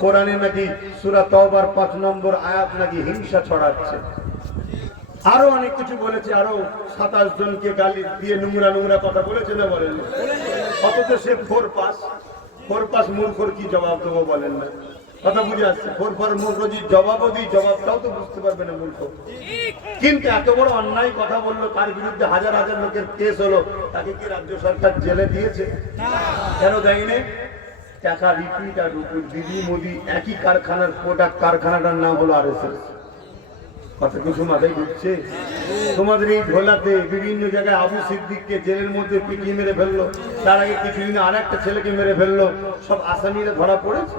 কোরআনে নাকি সুরা তওবার পাঁচ নম্বর আয়াত নাকি হিংসা ছড়াচ্ছে। আরও অনেক কিছু বলেছে, আরও সাতাশ জনকে গালি দিয়ে নোংরা নোংরা কথা বলেছে না বলেন অথচ সে ফোর পাস। ফোর পাস মূর্খর কি জবাব দেবো বলেন না? কথা বুঝে আসছে, ফোর ফোর মূর্খ যদি জবাবও দিই, জবাবটাও তো বুঝতে পারবে না মূর্খ। কিন্তু এত বড় অন্যায় কথা বলল, তার বিরুদ্ধে হাজার হাজার লোকের কেস হলো, তাকে কি রাজ্য সরকার জেলে দিয়েছে? কেন দেয়নি? টাকা রিপিট আর রুপিট দিদি, মোদি একই কারখানার প্রোডাক্ট কারখানাটার নাম হলো আর এস এস কথা কিছু মাথায় ঢুকছে? তোমাদের এই ঢোলাতে বিভিন্ন জায়গায় আবু সিদ্দিককে জেলের মধ্যে পিটিয়ে মেরে ফেলল। তার আগে কিছুদিন আর একটা ছেলেকে মেরে ফেলল। সব আসামিরা ধরা পড়েছে।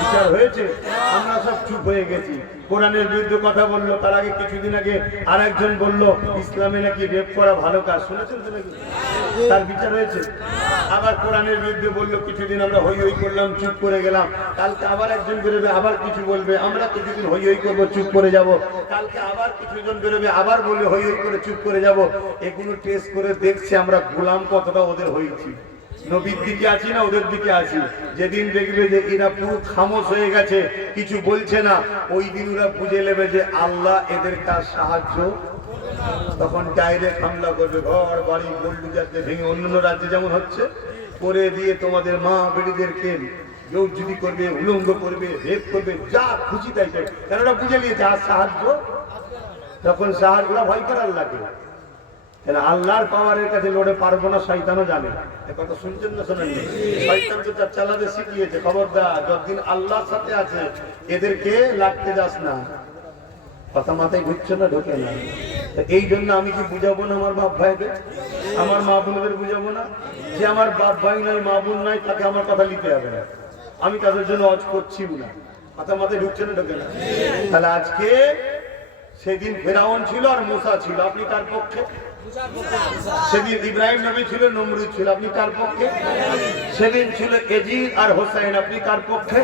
বিচার হয়েছে, আমরা সব চুপ হয়ে গেছি। কোরআনের বিরুদ্ধে কথা বলল, তার আগে কিছুদিন আগে আর একজন বলল, ইসলামে নাকি রেপ করা ভালো কাজ। শুনেছেন তার বিচার হয়েছে। আবার কোরআনের বিরুদ্ধে বলল, কিছুদিন আমরা হই হই করলাম, চুপ করে গেলাম। কালকে আবার একজন বেরোবে, আবার কিছু বলবে। আমরা কিছুদিন হই হই করব, চুপ করে যাব। কালকে আবার কিছুজন বেরোবে, আবার বলবে হই হই করে চুপ করে যাব। এগুলো টেস্ট করে দেখছি আমরা গোলাম, কতটা ওদের হয়েছি। নবীর দিকে আছি না ওদের দিকে আছি। যেদিন দেখবে যে এরা পুরো খামোশ হয়ে গেছে, কিছু বলছে না, ওই দিন ওরা বুঝে নেবে যে আল্লাহ এদের কাজ সাহায্য। তখন ডাইরেক্ট হামলা করবে, ঘর, বাড়ি গোল্ড যাতে ভেঙে অন্যান্য রাজ্যে যেমন হচ্ছে, করে দিয়ে তোমাদের মা বেড়িদেরকে যদি করবে, উলঙ্গ করবে রেপ করবে, যা খুশি তাই কেন ওরা বুঝে নিয়েছে, আর সাহায্য? তখন সাহায্য ভয় করার লাগে। কেন আল্লাহর পাওয়ারের কাছে লড়ে পারব না শয়তানও জানে। কথা শুনছেন না শোনেননি শয়তান তো তার চালাতে শিখিয়েছে। খবরদার যতদিন আল্লাহর সাথে আছে এদেরকে লাগতে যাস না। কথা মাথায় ঢুকছে না ঢোকে না। এই জন্য আমি কি বুঝাবো না আমার বাপ ভাইকে? আমার মা বোনদের বুঝাবো না? যে আমার বাপ ভাই নাই মা বোন নাই তাকে আমার কথা নিতে হবে না। আমি তাদের জন্য অজ করছিও না। কথা মাথায় ঢুকছে না ঢোকে না। তাহলে আজকে সেদিন ফেরাউন ছিল আর মুসা ছিল। আপনি তার পক্ষে সেদিন ইব্রাহিম নবী ছিল নমরুদ ছিল। আপনি কার পক্ষে? সেদিন ছিল এজিদ আর হোসাইন। আপনি কার পক্ষে?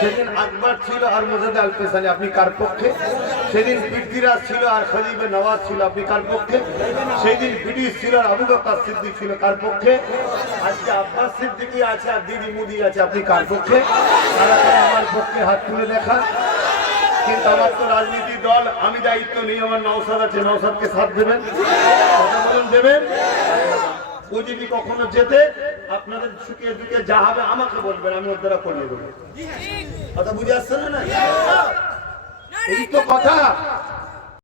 সেদিন আকবর ছিল আর মোজাদ আল পেসানি আপনি কার পক্ষে? সেদিন পৃথ্বীরাজ ছিল আর খলিফে নওয়াজ ছিল। আপনি কার পক্ষে? সেদিন ব্রিটিশ ছিল আর আবু বকর সিদ্দিক ছিল। কার পক্ষে? আজকে আব্বাস সিদ্দিকী আছে আর দিদি মুদি আছে। আপনি কার পক্ষে? আমার পক্ষে হাত তুলে দেখা কিন্তু আমার তো রাজনীতি দল আমি দায়িত্ব নেই আমার নওসাদ আছে নওসাদকে সাথ দেবেন। কথা বলুন দেবেন? ও যদি কখনো যেতে আপনাদের সুখে দুঃখে যা হবে আমাকে বলবেন আমি ওর দ্বারা করিয়ে দেবো। কথা বুঝে আসছে না না এই তো কথা।